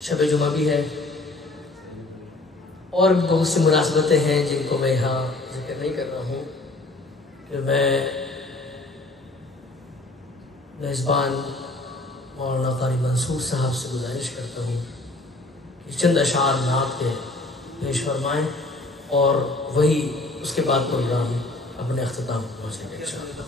شب جمعہ بھی ہے اور بہت سی مناسبتیں ہیں جن کو میں یہاں ذکر نہیں کر رہا ہوں کہ میں میزبان مولانا قاری منصور صاحب سے گزارش کرتا ہوں کہ چند اشعار نعت کے پیش فرمائیں اور وہی اس کے بعد پروگرام اپنے اختتام کو پہنچے گا انشاءاللہ۔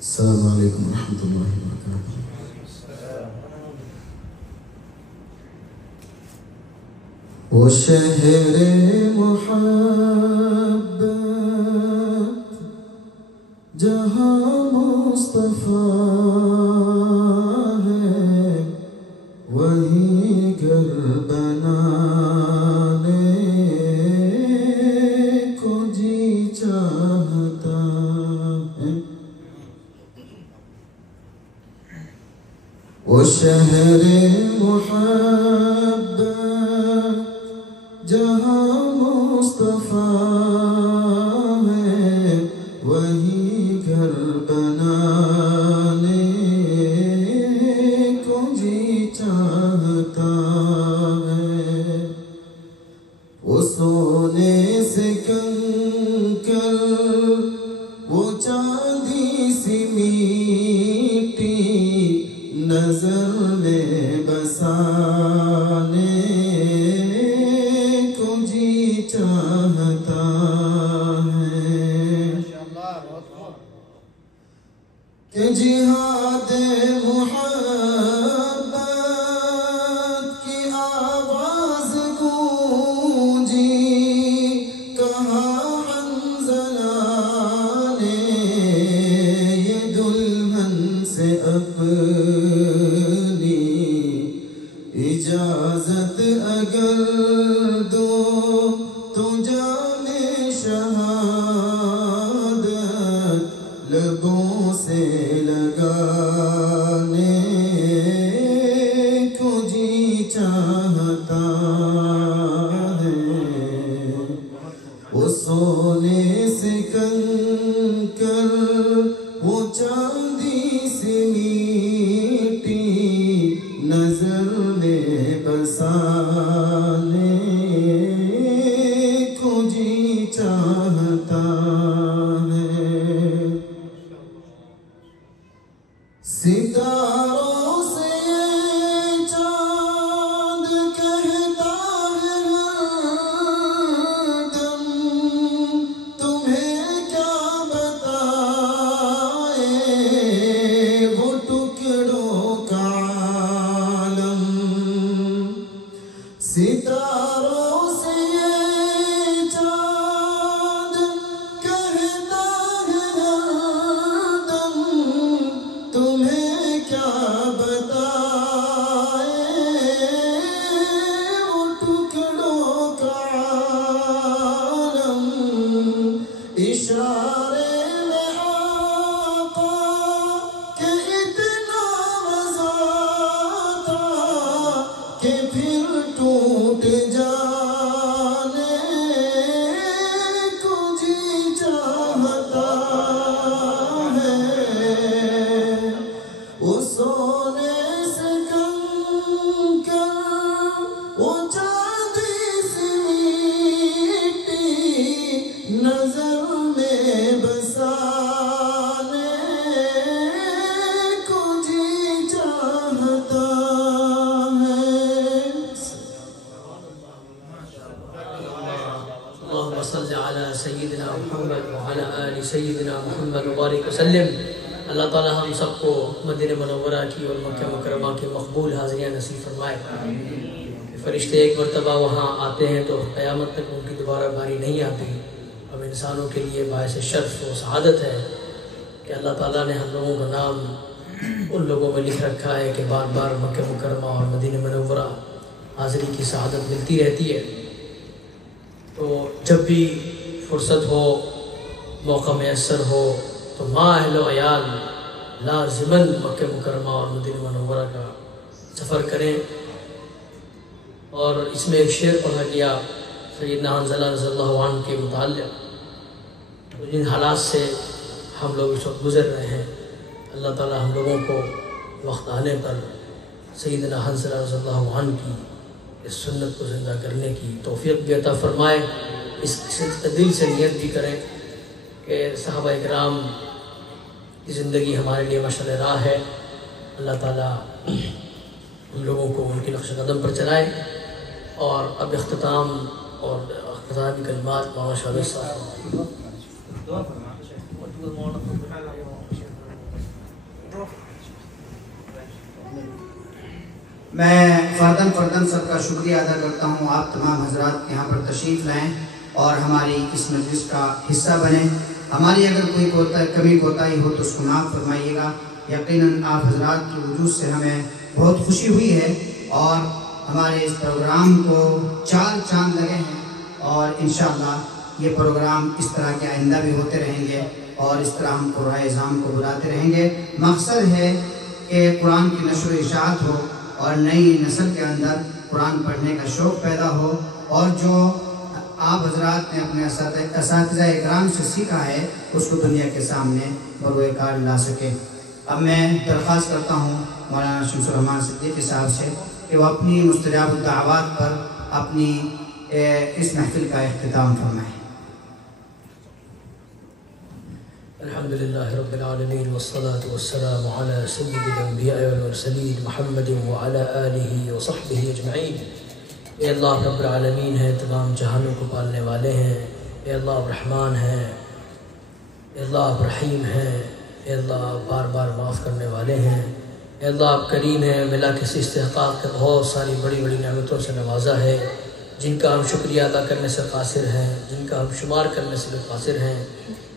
السلام علیکم ورحمۃ اللہ وبرکاتہ۔ وہ شہر محبت جہاں مصطفیٰ ہے وہی گھر بنانے کو جی چاہتا ہے۔ وہ شہر محبت جہاں مصطفیٰ ہے وہی گھر بنانے کو جی چاہتا ہے۔ وہ سونے سے کنکر وہ چاندی سی میٹی نظر میں بسانے کو جی چاہتا ہے کہ جہاد محبت کی آواز گونجی کہاں حنظلہ نے یہ دلہن سے اپنی اجازت اگر دو تو جانے شہادت لبوں سے لگانے کو جی چاہتا ہے۔ وہ سونے سے کنکر وہ چاندی سے میٹی نظر میں بسانے کو جی چاہتا ہے۔ ستاروں سے چاند کہتا ہے ہر دم تمہیں کیا بتائے وہ ٹکڑوں کا عالم۔ ستاروں سے چاند کہتا ہے ہر دم تمہیں کیا بتائے وہ ٹکڑوں کا عالم۔ اشارے میں آقا کہ اتنا مزہ تھا کہ پھر ٹوٹ جانے کو جی چاہتا ہے۔ وہ سونے سے کنکر وہ چاندی سی میٹی نظر میں بسانے کو جی چاہتا ہے۔ اللهم صل على سیدنا محمد وعلى آل سیدنا محمد وبارک وسلم۔ اللہ تعالی ہم سب کو مدینہ منورہ کی اور مکہ مکرمہ کی مقبول حاضریاں نصیب فرمائے۔ فرشتے ایک مرتبہ وہاں آتے ہیں تو قیامت تک ان کی دوبارہ باری نہیں آتی۔ اب انسانوں کے لیے باعث شرف و سعادت ہے کہ اللہ تعالیٰ نے ہم لوگوں کا نام ان لوگوں میں لکھ رکھا ہے کہ بار بار مکہ مکرمہ اور مدینہ منورہ حاضری کی سعادت ملتی رہتی ہے۔ تو جب بھی فرصت ہو موقع میسر ہو تو ماں اہل و عیال لازماً مکہ مکرمہ اور مدینہ منورہ کا سفر کریں۔ اور اس میں ایک شعر پڑھا گیا سیدنا حنظلہ رضی اللہ عنہ کے متعلق، جن حالات سے ہم لوگ اس وقت گزر رہے ہیں، اللہ تعالی ہم لوگوں کو وقت آنے پر سیدنا حنظلہ رضی اللہ عنہ کی اس سنت کو زندہ کرنے کی توفیق بھی عطا فرمائے۔ اس دل سے نیت بھی کریں کہ صحابہ اکرام کی زندگی ہمارے لیے مشعل راہ ہے، اللہ تعالیٰ ہم لوگوں کو ان کے نقش قدم پر چلائے۔ اور اب اختتام اور اختتامی کلمات مولانا شاہ صاحب۔ میں فرداً سب کا شکریہ ادا کرتا ہوں، آپ تمام حضرات یہاں پر تشریف لائیں اور ہماری اس مجلس کا حصہ بنیں۔ ہماری اگر کوئی کمی کوتاہی ہو تو اس کو معاف فرمائیے گا۔ یقیناً آپ حضرات کی وجود سے ہمیں بہت خوشی ہوئی ہے اور ہمارے اس پروگرام کو 4 چاند لگے ہیں، اور انشاءاللہ یہ پروگرام اس طرح کے آئندہ بھی ہوتے رہیں گے اور اس طرح ہم قرآن اعظام کو بلاتے رہیں گے۔ مقصد ہے کہ قرآن کی نشر و اشاعت ہو اور نئی نسل کے اندر قرآن پڑھنے کا شوق پیدا ہو، اور جو آپ حضرات نے اپنے اساتذہ اکرام سے سیکھا ہے اس کو دنیا کے سامنے بروئے کار لا سکے۔ اب میں درخواست کرتا ہوں مولانا شمس الرحمان صدیقی صاحب سے کہ وہ اپنی مستجاب الدعوات پر اپنی اس محفل کا اختتام فرمائیں۔ الحمدللہ رب العالمین والصلاة والسلام علی سید الانبیاء والمرسلین محمد وعلی آلہ وصحبہ اجمعین۔ اے اللہ رب العالمین ہے، تمام جہانوں کو پالنے والے ہیں۔ اے اللہ آپ رحمان ہیں، اے اللہ آپ رحیم ہیں، اے اللہ آپ بار بار معاف کرنے والے ہیں۔ اے اللہ آپ کریم ہیں، بلا کسی استحقاق کے بہت ساری بڑی بڑی نعمتوں سے نوازا ہے، جن کا ہم شکریہ ادا کرنے سے قاصر ہیں، جن کا ہم شمار کرنے سے بھی قاصر ہیں۔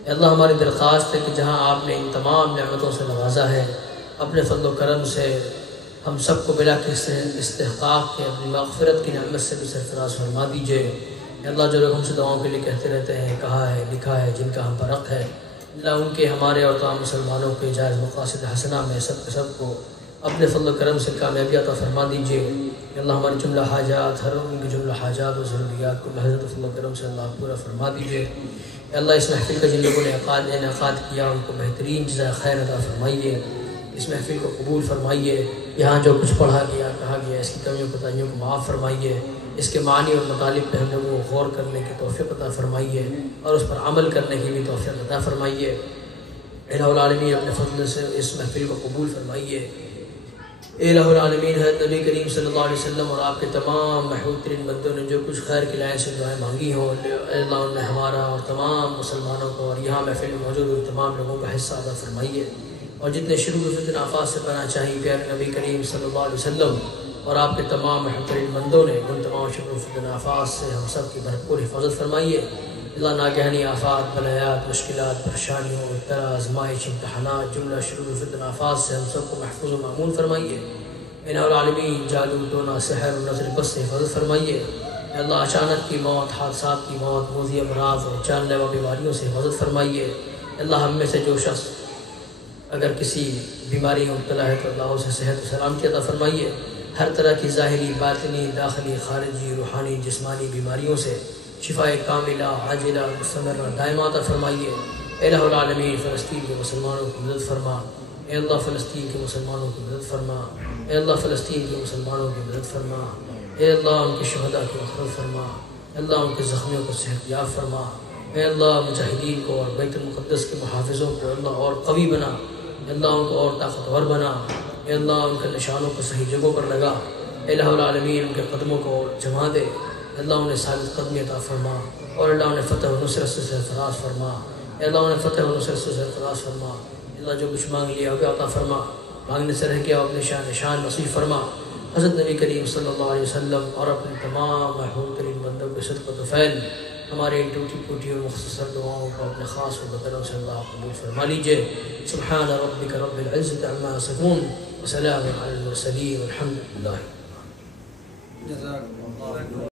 اے اللہ ہماری درخواست ہے کہ جہاں آپ نے ان تمام نعمتوں سے نوازا ہے، اپنے فضل و کرم سے ہم سب کو بلا کسی استحقاق کے اپنی مغفرت کی نعمت سے بھی سرفراز فرما دیجئے۔ اے اللہ جو لوگ ہم سے دعاؤں کے لیے کہتے رہتے ہیں، کہا ہے، لکھا ہے، جن کا ہم پر حق ہے، اللہ ان کے، ہمارے اور تمام مسلمانوں کے جائز مقاصد حسنہ میں سب کو اپنے فضل و کرم سے کامیابی عطا فرما دیجئے۔ اللہ ہماری جملہ حاجات، ہر ان کی جملہ حاجات و ضروریات کو حضرت فضل و کرم سے اللہ پورا فرما دیجئے۔ اللہ اس محفل کا جن لوگوں نے انعقاد کیا ان کو بہترین جزائے خیر عطا فرمائیے، اس محفل کو قبول فرمائیے۔ یہاں جو کچھ پڑھا گیا، کہا گیا، اس کی کمیوں کوتاہیوں کو معاف فرمائیے، اس کے معنی اور مطالب پہ ہم لوگوں کو غور کرنے کی توفیق عطا فرمائیے اور اس پر عمل کرنے کی بھی توفیق عطا فرمائیے۔ الہ العالمین اپنے فضل سے اس محفل کو قبول فرمائیے۔ الہ العالمین حضرت نبی کریم صلی اللہ علیہ وسلم اور آپ کے تمام محبوب ترین بندوں نے جو کچھ خیر کی لائن سے دعائیں مانگی ہوں، اللہ ان میں ہمارا اور تمام مسلمانوں کو اور یہاں محفل میں موجود ہوئے تمام لوگوں کا حصہ عطا فرمائیے، اور جتنے شروع فتن آفات سے پناہ چاہیے پیارے نبی کریم صلی اللہ علیہ وسلم اور آپ کے تمام محبوب ترین بندوں نے ان تمام شروع فتن آفات سے ہم سب کی بھرپور حفاظت فرمائیے۔ اللہ ناگہانی آفات، بلایات، مشکلات، پریشانیوں، ابتلا، آزمائش، امتحانات، جملہ شرور فتن آفات سے ہم سب کو محفوظ و معمون فرمائیے۔ الہ العالمین جادو، ٹونا، سحر اور نظر بد سے حفاظت فرمائیے۔ اللہ اچانک کی موت، حادثات کی موت، موذی امراض اور جان لیوا بیماریوں سے حفاظت فرمائیے۔ اللہ ہم میں سے جو شخص اگر کسی بیماری میں مبتلا ہے تو اللہ اسے صحت و سلامتی عطا فرمائیے۔ ہر طرح کی ظاہری، باطنی، داخلی، خارجی، روحانی، جسمانی بیماریوں سے شفاء کاملہ، عاجلہ، مستمرہ، دائمہ عطا فرمائیے۔ الہ العالمین فلسطین کے مسلمانوں کی مدد فرما۔ اے اللہ فلسطین کے مسلمانوں کی مدد فرما۔ اے اللہ فلسطین کے مسلمانوں کی مدد فرما۔ اے اللہ ان کے شہداء کی مغفرت فرما۔ اے اللہ ان کے زخمیوں کو صحت یاب فرما۔ اے اللہ مجاہدین کو اور بیت المقدس کے محافظوں کو اللہ اور قوی بنا۔ اے اللہ ان کو اور طاقتور بنا۔ اے اللہ ان کے نشانوں کو صحیح جگہوں پر لگا۔ الہ العالمین ان کے قدموں کو جما دے۔ اللہ انہیں ثابت قدمی عطا فرما، اور اللہ انہیں فتح و نصرت سے سرفراز فرما۔ اے اللہ انہیں فتح و نصرت سے سرفراز فرما۔ اللہ جو کچھ مانگ لیا ہوگا عطا فرما، مانگنے سے رہ گیا اپنے شان نصیب فرما۔ حضرت نبی کریم صلی اللہ علیہ وسلم اور اپنے تمام محبوب ترین بندوں کے صدق و طفیل ہمارے ان ٹوٹی پھوٹی اور مختصر دعاؤں کو اپنے خاص و بکرم سے اللہ قبول فرما لیجئے۔ سبحان ربک رب العزت عما یصفون وسلام علی المرسلین والحمد للہ۔